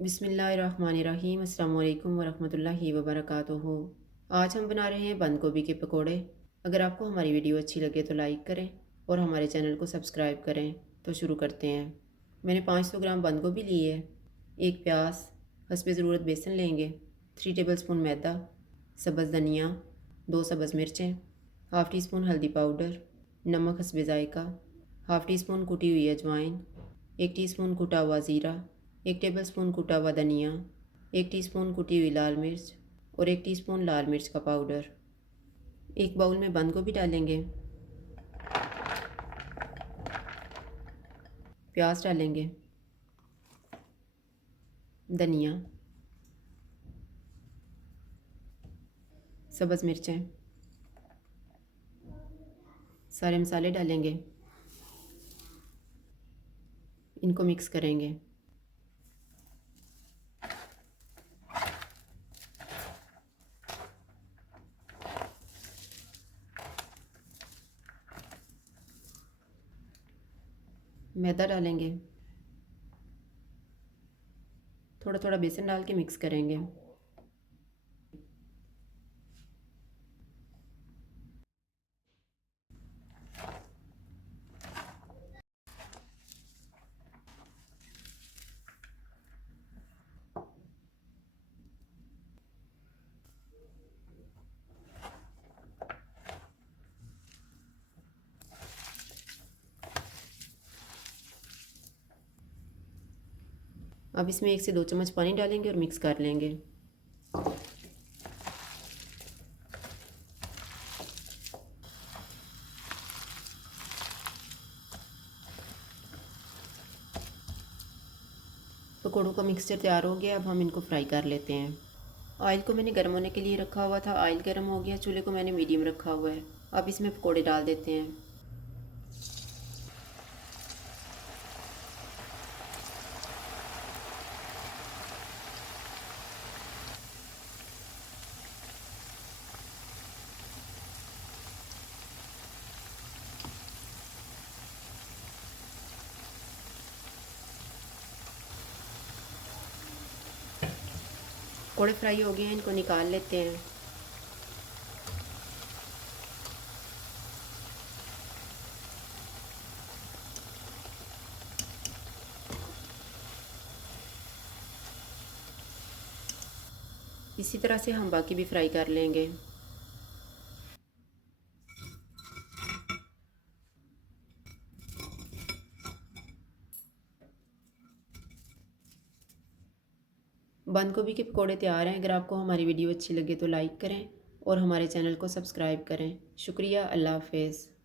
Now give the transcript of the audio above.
बिस्मिल्लाहिर्रहमानिर्रहीम। अस्सलाम वालेकुम वरहमतुल्लाहि वबरकातुहू। आज हम बना रहे हैं बंद गोभी के पकोड़े। अगर आपको हमारी वीडियो अच्छी लगे तो लाइक करें और हमारे चैनल को सब्सक्राइब करें। तो शुरू करते हैं। मैंने 500 ग्राम बंद गोभी ली है, एक प्याज, हस्बे ज़रूरत बेसन लेंगे, 3 टेबलस्पून मैदा, सब्ज़ धनिया, 2 सब्ज़ मिर्चें, हाफ़ टी स्पून हल्दी पाउडर, नमक हस्बे ज़ायका, हाफ़ टी स्पून कुटी हुई अजवाइन, 1 टीस्पून कुटा हुआ ज़ीरा, 1 टेबलस्पून कुटा हुआ धनिया, 1 टीस्पून कुटी हुई लाल मिर्च और 1 टीस्पून लाल मिर्च का पाउडर। एक बाउल में बंद गोभी डालेंगे, प्याज डालेंगे, धनिया, सब्ज़ मिर्चें, सारे मसाले डालेंगे, इनको मिक्स करेंगे। मैदा डालेंगे, थोड़ा थोड़ा बेसन डाल के मिक्स करेंगे। अब इसमें 1 से 2 चम्मच पानी डालेंगे और मिक्स कर लेंगे। पकौड़ों का मिक्सचर तैयार हो गया। अब हम इनको फ्राई कर लेते हैं। ऑयल को मैंने गर्म होने के लिए रखा हुआ था। ऑयल गर्म हो गया, चूल्हे को मैंने मीडियम रखा हुआ है। अब इसमें पकौड़े डाल देते हैं। पकौड़े फ्राई हो गए हैं, इनको निकाल लेते हैं। इसी तरह से हम बाकी भी फ्राई कर लेंगे। बंद गोभी के पकौड़े तैयार हैं। अगर आपको हमारी वीडियो अच्छी लगे तो लाइक करें और हमारे चैनल को सब्सक्राइब करें। शुक्रिया। अल्लाह हाफ़िज़।